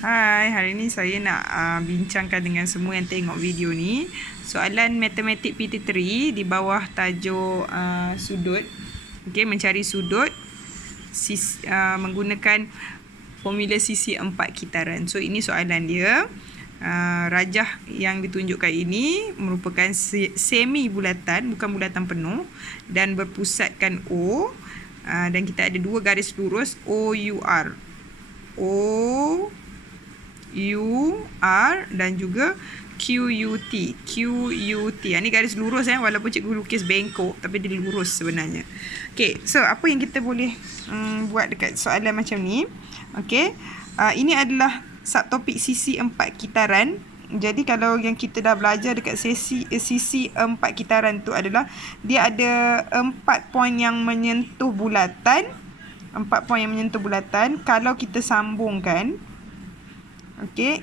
Hai, hari ni saya nak bincangkan dengan semua yang tengok video ni soalan matematik PT3 di bawah tajuk sudut. Okey, mencari sudut menggunakan formula sisi 4 kitaran. So ini soalan dia. Rajah yang ditunjukkan ini merupakan semi bulatan, bukan bulatan penuh, dan berpusatkan O, dan kita ada dua garis lurus OUR. OUR dan juga QUT. Ini garis lurus walaupun cikgu lukis bengkok tapi dia lurus sebenarnya. Okey, so apa yang kita boleh buat dekat soalan macam ni? Okey, ini adalah subtopik sisi 4 kitaran. Jadi kalau yang kita dah belajar dekat sisi 4 kitaran tu adalah dia ada 4 poin yang menyentuh bulatan. 4 poin yang menyentuh bulatan. Kalau kita sambungkan, okey,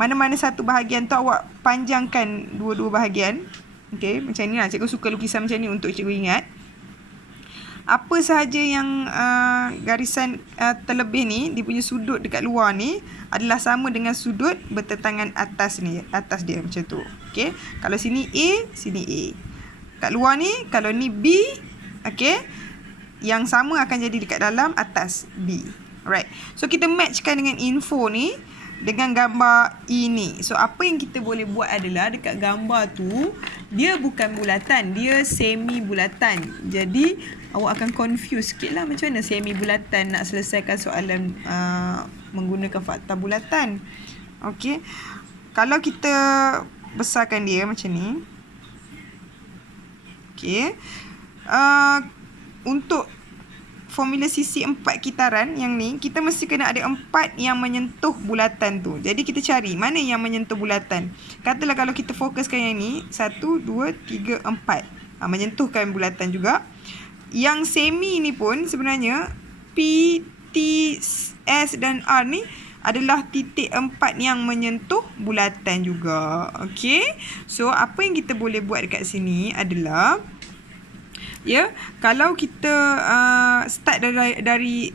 mana-mana satu bahagian tu awak panjangkan dua-dua bahagian. Okey, macam ni lah. Cikgu suka lukisan macam ni untuk cikgu ingat. Apa sahaja yang garisan terlebih ni, dia punya sudut dekat luar ni adalah sama dengan sudut bertentangan atas ni. Atas dia macam tu. Okey, kalau sini A, sini A. Kat luar ni, kalau ni B, okey, yang sama akan jadi dekat dalam atas B. Alright. So kita matchkan dengan info ni dengan gambar ini. So apa yang kita boleh buat adalah dekat gambar tu dia bukan bulatan, dia semi bulatan. Jadi awak akan confuse sikit lah macam mana semi bulatan nak selesaikan soalan menggunakan fakta bulatan. Okey, kalau kita besarkan dia macam ni. Okey, untuk formula sisi 4 kitaran yang ni, kita mesti kena ada 4 yang menyentuh bulatan tu. Jadi kita cari mana yang menyentuh bulatan. Katalah kalau kita fokuskan yang ni, 1, 2, 3, 4. Menyentuhkan bulatan juga. Yang semi ni pun sebenarnya P, T, S dan R ni adalah titik 4 yang menyentuh bulatan juga. Okey. So apa yang kita boleh buat dekat sini adalah, kalau kita start dari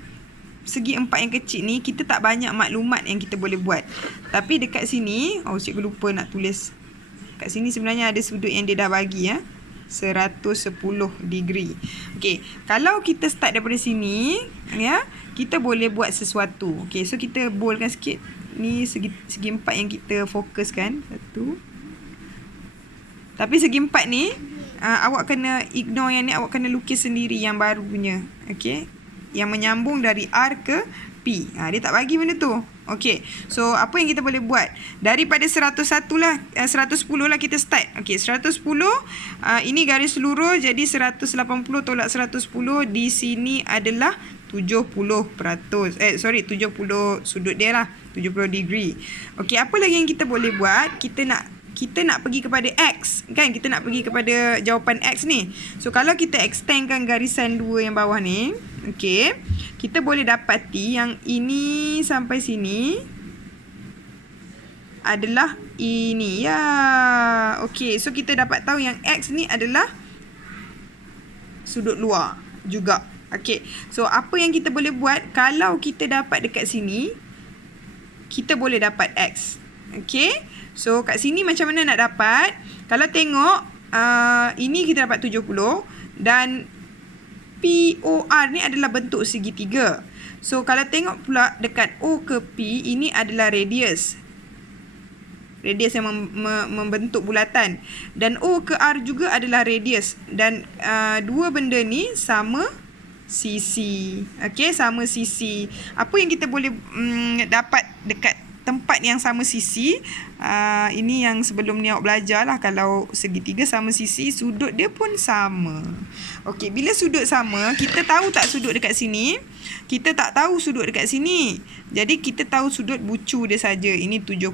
segi 4 yang kecil ni, kita tak banyak maklumat yang kita boleh buat. Tapi dekat sini, cikgu lupa nak tulis. Kat sini sebenarnya ada sudut yang dia dah bagi 110 degree. Okey, kalau kita start daripada sini, kita boleh buat sesuatu. Okey, so kita boldkan sikit. Ni segi 4 yang kita fokuskan. Satu. Tapi segi 4 ni, awak kena ignore yang ni, awak kena lukis sendiri yang baru punya. Okey, yang menyambung dari R ke P. Dia tak bagi benda tu. Okey, so apa yang kita boleh buat? Daripada 110 lah kita start. Okey, 110, ini garis lurus, jadi 180 tolak 110 di sini adalah 70%. 70 sudut dia lah, 70 degree. Okey, apa lagi yang kita boleh buat? Kita nak pergi kepada X, kan? Kita nak pergi kepada jawapan X ni. So kalau kita extendkan garisan 2 yang bawah ni, okey, kita boleh dapati yang ini sampai sini adalah ini. Okey, so kita dapat tahu yang X ni adalah sudut luar juga. Okey, so apa yang kita boleh buat? Kalau kita dapat dekat sini, kita boleh dapat X. Okey, so kat sini macam mana nak dapat? Kalau tengok, ini kita dapat 70 dan POR ni adalah bentuk segitiga. So kalau tengok pula dekat O ke P, ini adalah radius. Radius yang membentuk bulatan. Dan O ke R juga adalah radius. Dan dua benda ni sama sisi. Okey, sama sisi. Apa yang kita boleh dapat dekat tempat yang sama sisi, ini yang sebelum ni awak belajar lah. Kalau segitiga sama sisi, sudut dia pun sama. Okey, bila sudut sama, kita tahu tak sudut dekat sini? Kita tak tahu sudut dekat sini. Jadi kita tahu sudut bucu dia saja. Ini 70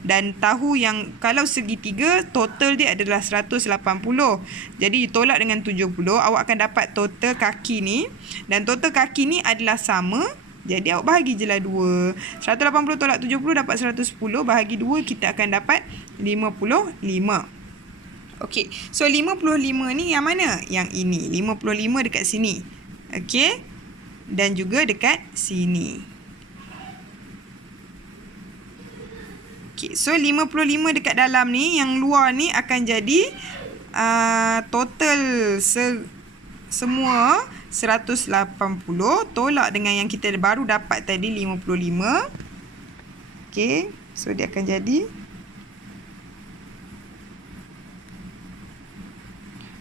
dan tahu yang kalau segitiga total dia adalah 180. Jadi ditolak dengan 70, awak akan dapat total kaki ni, dan total kaki ni adalah sama. Jadi awak bahagi je lah 2. 180 tolak 70 dapat 110. Bahagi 2 kita akan dapat 55. Okey, so 55 ni yang mana? Yang ini. 55 dekat sini. Okey, dan juga dekat sini. Okay, so 55 dekat dalam ni, yang luar ni akan jadi total semua 180 tolak dengan yang kita baru dapat tadi 55. Okay, so dia akan jadi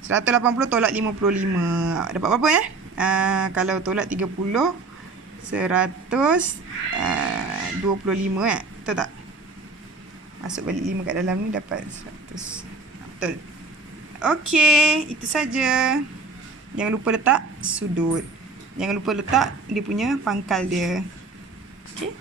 180 tolak 55. Dapat berapa ya? Kalau tolak 30, 125 betul tak? Masuk balik 5 kat dalam ni dapat 100. Betul. Okey, itu saja. Jangan lupa letak sudut. Jangan lupa letak dia punya pangkal dia. Okey.